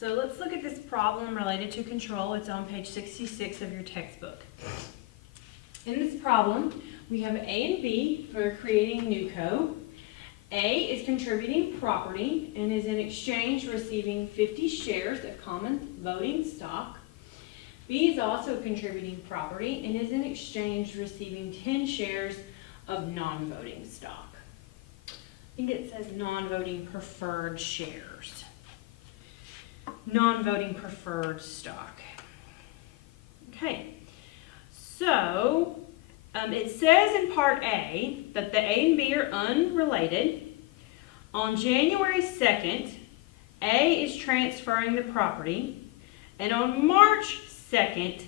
So let's look at this problem related to control. It's on page 66 of your textbook. In this problem, we have A and B for creating NewCo. A is contributing property and is in exchange receiving 50 shares of common voting stock. B is also contributing property and is in exchange receiving 10 shares of non-voting stock. I think it says non-voting preferred shares. Non-voting preferred stock. Okay, so it says in part A that the A and B are unrelated. On January 2nd, A is transferring the property, and on March 2nd,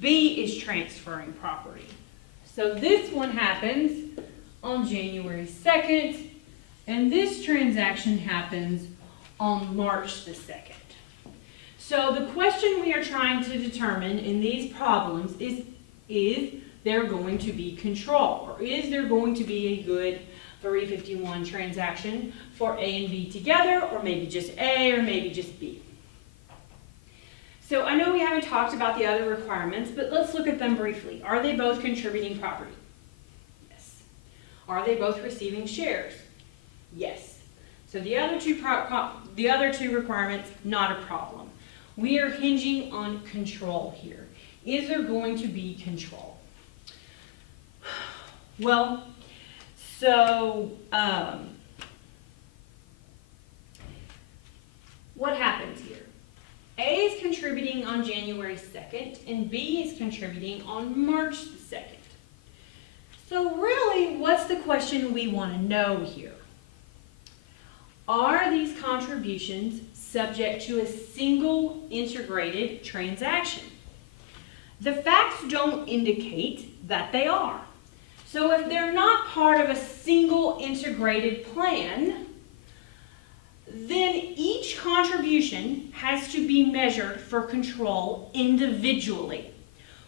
B is transferring property. So this one happens on January 2nd, and this transaction happens on March the 2nd. So the question we are trying to determine in these problems is there going to be control, or is there going to be a good 351 transaction for A and B together, or maybe just A, or maybe just B? So I know we haven't talked about the other requirements, but let's look at them briefly. Are they both contributing property? Yes. Are they both receiving shares? Yes. So the other two requirements, not a problem. We are hinging on control here. Is there going to be control? Well, so what happens here? A is contributing on January 2nd, and B is contributing on March the 2nd. So really, what's the question we want to know here? Are these contributions subject to a single integrated transaction? The facts don't indicate that they are. So if they're not part of a single integrated plan, then each contribution has to be measured for control individually.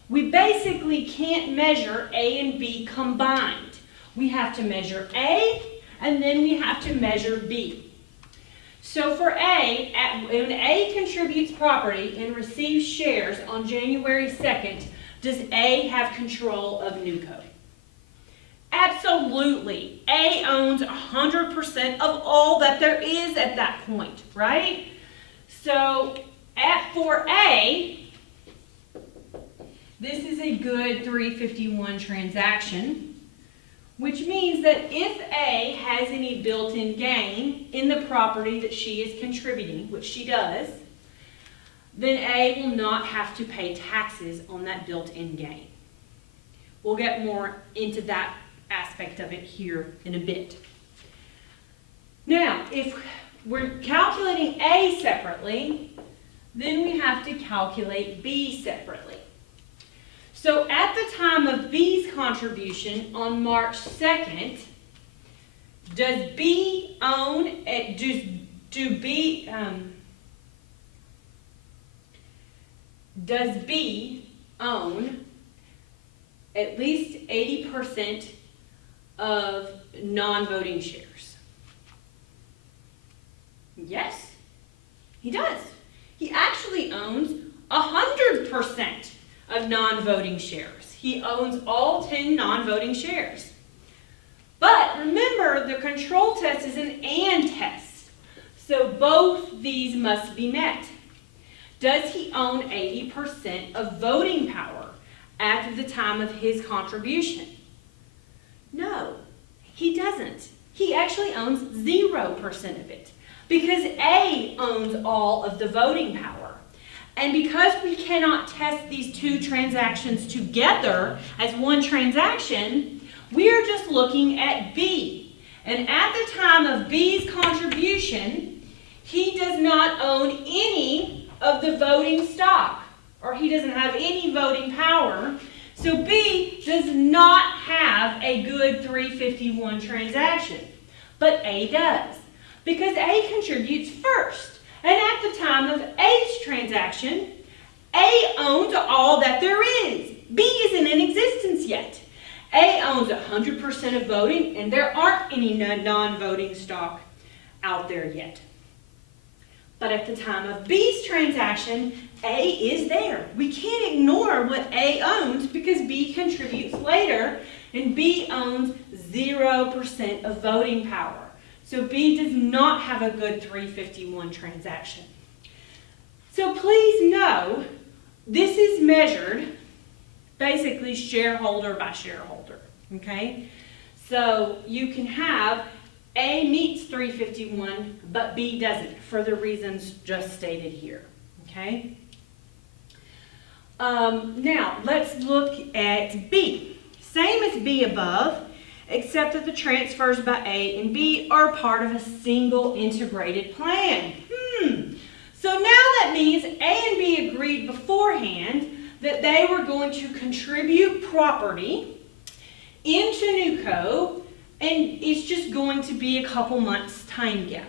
We basically can't measure A and B combined. We have to measure A, and then we have to measure B. So for A, when A contributes property and receives shares on January 2nd, does A have control of NewCo? Absolutely. A owns 100% of all that there is at that point, right? So for A, this is a good 351 transaction, which means that if A has any built-in gain in the property that she is contributing, which she does, then A will not have to pay taxes on that built-in gain. We'll get more into that aspect of it here in a bit. Now, if we're calculating A separately, then we have to calculate B separately. So at the time of B's contribution on March 2nd, does B own, does B own at least 80% of non-voting shares? Yes, he does. He actually owns 100% of non-voting shares. He owns all 10 non-voting shares. But remember, the control test is an and test. So both these must be met. Does he own 80% of voting power at the time of his contribution? No, he doesn't. He actually owns 0% of it because A owns all of the voting power. And because we cannot test these two transactions together as one transaction, we are just looking at B. And at the time of B's contribution, he does not own any of the voting stock, or he doesn't have any voting power. So B does not have a good 351 transaction, but A does, because A contributes first. And at the time of A's transaction, A owns all that there is. B isn't in existence yet. A owns 100% of voting, and there aren't any non-voting stock out there yet. But at the time of B's transaction, A is there. We can't ignore what A owns because B contributes later, and B owns 0% of voting power. So B does not have a good 351 transaction. So please know, this is measured basically shareholder by shareholder, okay? So you can have A meets 351, but B doesn't, for the reasons just stated here, okay? Now, let's look at B. Same as B above, except that the transfers by A and B are part of a single integrated plan. So now that means A and B agreed beforehand that they were going to contribute property into NewCo, and it's just going to be a couple months time gap.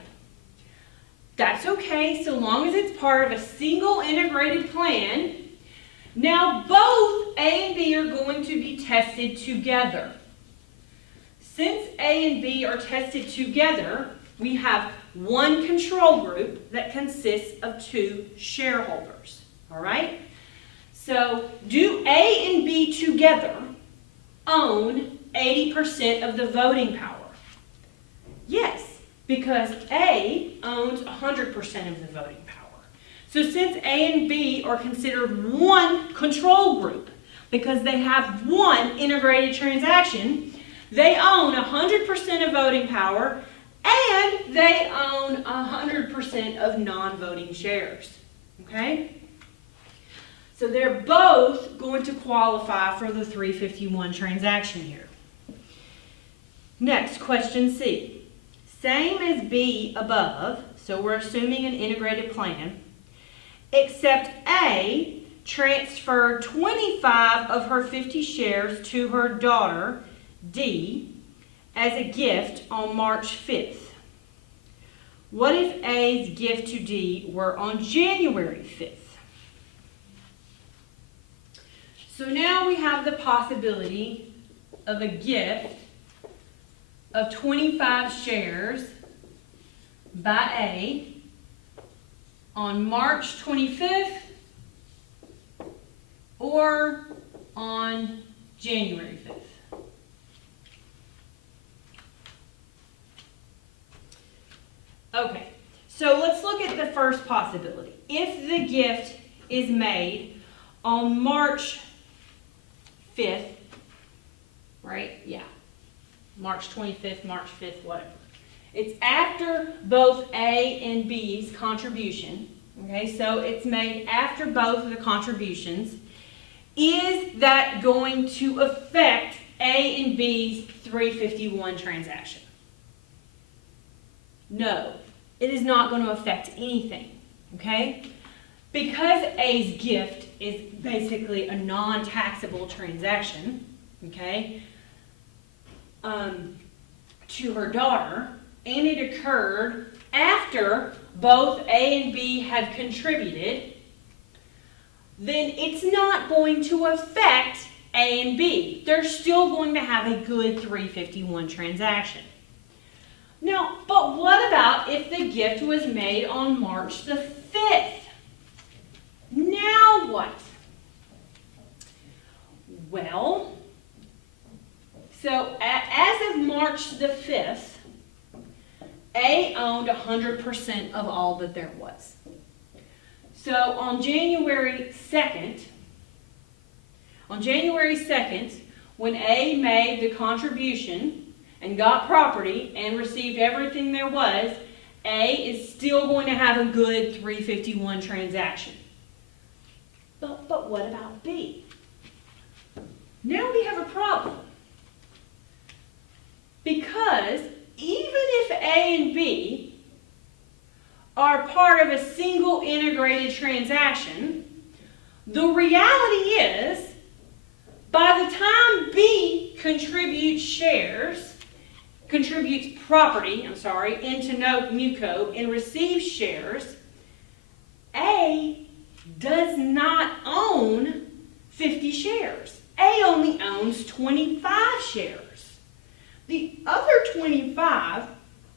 That's okay, so long as it's part of a single integrated plan. Now both A and B are going to be tested together. Since A and B are tested together, we have one control group that consists of 2 shareholders. All right? So do A and B together own 80% of the voting power? Yes, because A owns 100% of the voting power. So since A and B are considered one control group, because they have one integrated transaction, they own 100% of voting power and they own 100% of non-voting shares. Okay? So they're both going to qualify for the 351 transaction here. Next, question C. Same as B above, so we're assuming an integrated plan, except A transferred 25 of her 50 shares to her daughter, D, as a gift on March 5th. What if A's gift to D were on January 5th? So now we have the possibility of a gift of 25 shares by A on March 25th or on January 5th. Okay, so let's look at the first possibility. If the gift is made on March 5th, right? Yeah, March 25th, March 5th, whatever. It's after both A and B's contribution, okay? So it's made after both of the contributions. Is that going to affect A and B's 351 transaction? No, it is not going to affect anything, okay? Because A's gift is basically a non-taxable transaction, okay, to her daughter, and it occurred after both A and B had contributed, then it's not going to affect A and B. They're still going to have a good 351 transaction. Now, but what about if the gift was made on March the 5th? Now what? Well, so as of March the 5th, A owned 100% of all that there was. So on January 2nd, when A made the contribution and got property and received everything there was, A is still going to have a good 351 transaction. But what about B? Now we have a problem. Because even if A and B are part of a single integrated transaction, the reality is, by the time B contributes property, into NewCo and receives shares, A does not own 50 shares. A only owns 25 shares. The other 25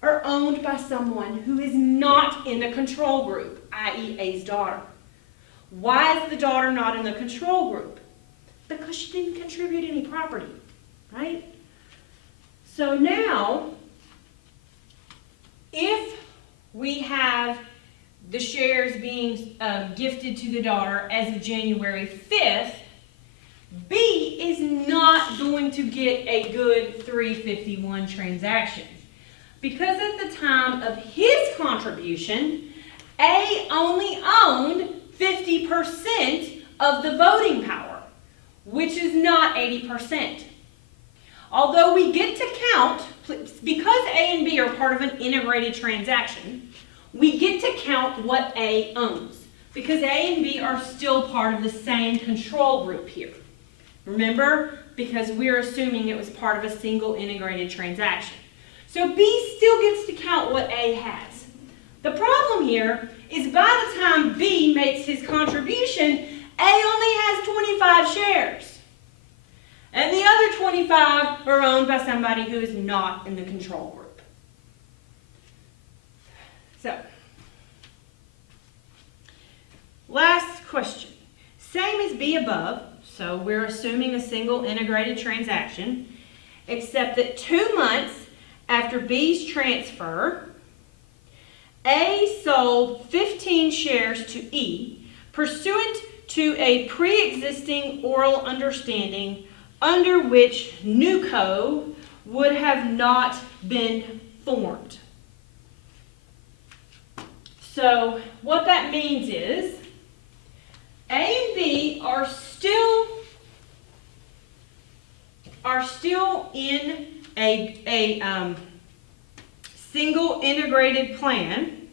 are owned by someone who is not in the control group, i.e. A's daughter. Why is the daughter not in the control group? Because she didn't contribute any property, right? So now, if we have the shares being gifted to the daughter as of January 5th, B is not going to get a good 351 transaction. Because at the time of his contribution, A only owned 50% of the voting power, which is not 80%. Although we get to count, because A and B are part of an integrated transaction, we get to count what A owns, because A and B are still part of the same control group here. Remember? Because we're assuming it was part of a single integrated transaction. So B still gets to count what A has. The problem here is by the time B makes his contribution, A only has 25 shares. And the other 25 are owned by somebody who is not in the control group. So, last question. Same as B above, so we're assuming a single integrated transaction, except that 2 months after B's transfer, A sold 15 shares to E pursuant to a pre-existing oral understanding under which NewCo would have not been formed. So what that means is A and B are still in a single integrated plan,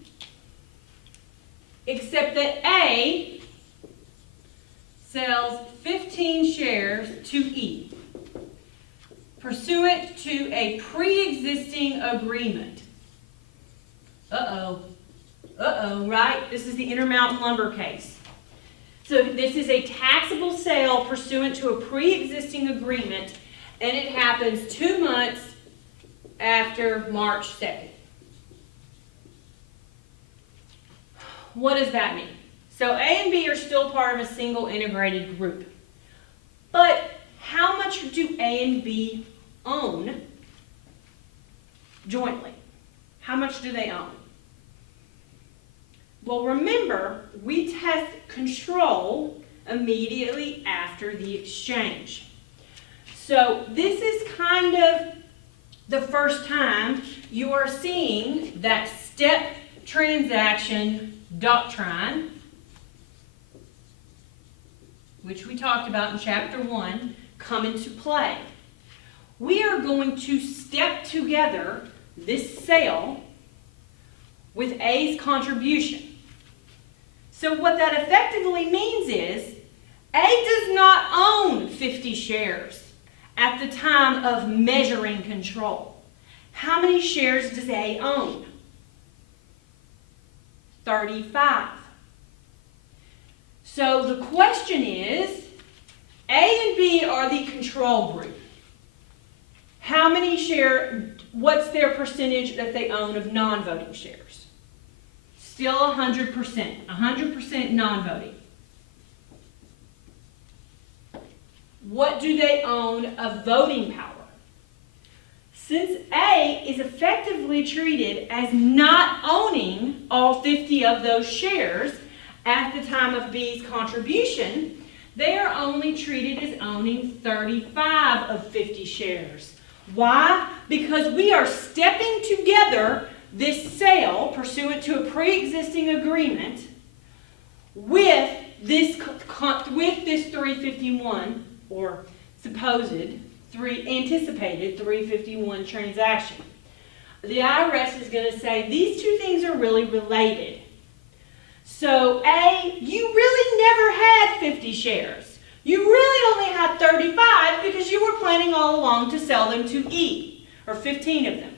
except that A sells 15 shares to E pursuant to a pre-existing agreement. Right? This is the Intermountain Lumber case. So this is a taxable sale pursuant to a pre-existing agreement, and it happens 2 months after March 2nd. What does that mean? So A and B are still part of a single integrated group. But how much do A and B own jointly? How much do they own? Well, remember, we test control immediately after the exchange. So this is kind of the first time you are seeing that step transaction doctrine, which we talked about in chapter 1, come into play. We are going to step together this sale with A's contribution. So what that effectively means is A does not own 50 shares at the time of measuring control. How many shares does A own? 35. So the question is, A and B are the control group. How many what's their percentage that they own of non-voting shares? Still 100% non-voting. What do they own of voting power? Since A is effectively treated as not owning all 50 of those shares at the time of B's contribution, they are only treated as owning 35 of 50 shares. Why? Because we are stepping together this sale pursuant to a pre-existing agreement with this 351 or supposed anticipated 351 transaction. The IRS is going to say these two things are really related. So A, you really never had 50 shares. You really only had 35 because you were planning all along to sell them to E, or 15 of them.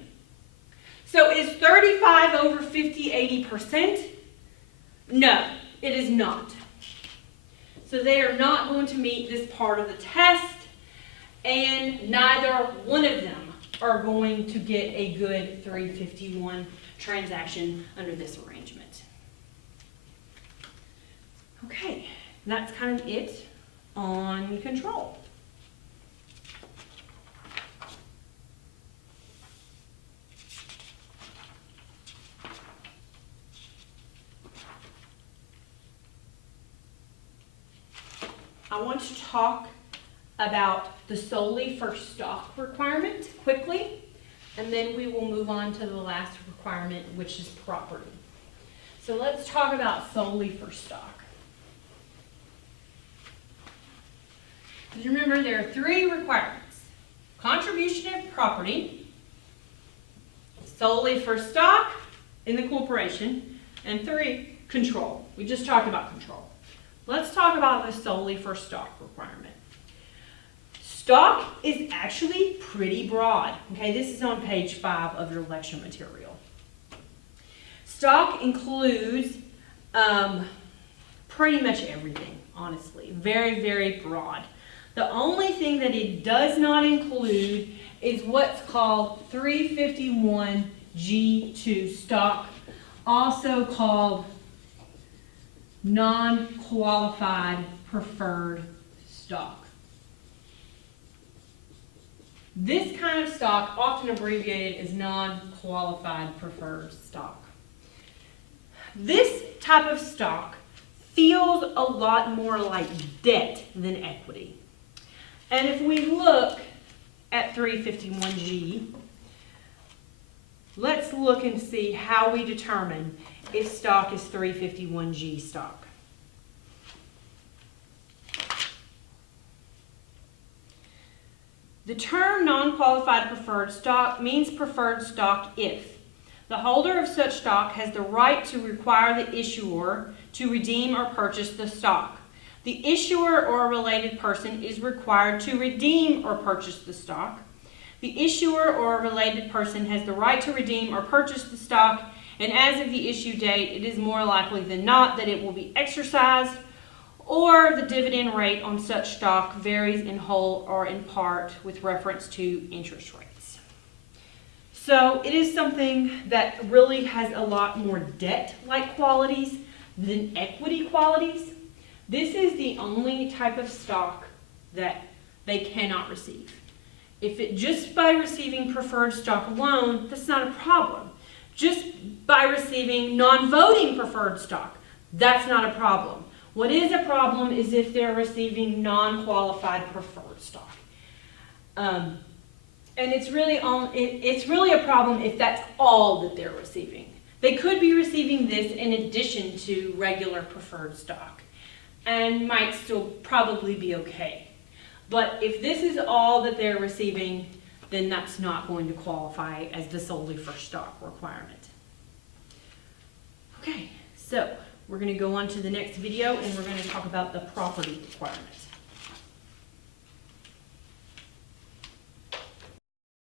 So is 35 over 50 80%? No, it is not. So they are not going to meet this part of the test, and neither one of them are going to get a good 351 transaction under this arrangement. Okay, that's kind of it on control. I want to talk about the solely for stock requirement quickly, and then we will move on to the last requirement, which is property. So let's talk about solely for stock. Remember, there are three requirements: contribution of property, solely for stock in the corporation, and 3, control. We just talked about control. Let's talk about the solely for stock requirement. Stock is actually pretty broad. Okay, this is on page 5 of your lecture material. Stock includes pretty much everything, honestly. Very, very broad. The only thing that it does not include is what's called 351G2 stock, also called non-qualified preferred stock. This kind of stock, often abbreviated as non-qualified preferred stock. This type of stock feels a lot more like debt than equity. And if we look at 351G, let's look and see how we determine if stock is 351G stock. The term non-qualified preferred stock means preferred stock if the holder of such stock has the right to require the issuer to redeem or purchase the stock. The issuer or a related person is required to redeem or purchase the stock. The issuer or a related person has the right to redeem or purchase the stock, and as of the issue date, it is more likely than not that it will be exercised, or the dividend rate on such stock varies in whole or in part with reference to interest rates. So it is something that really has a lot more debt-like qualities than equity qualities. This is the only type of stock that they cannot receive. If it just by receiving preferred stock alone, that's not a problem. Just by receiving non-voting preferred stock, that's not a problem. What is a problem is if they're receiving non-qualified preferred stock. And it's really a problem if that's all that they're receiving. They could be receiving this in addition to regular preferred stock and might still probably be okay. But if this is all that they're receiving, then that's not going to qualify as the solely for stock requirement. Okay, so we're going to go on to the next video and we're going to talk about the property requirement.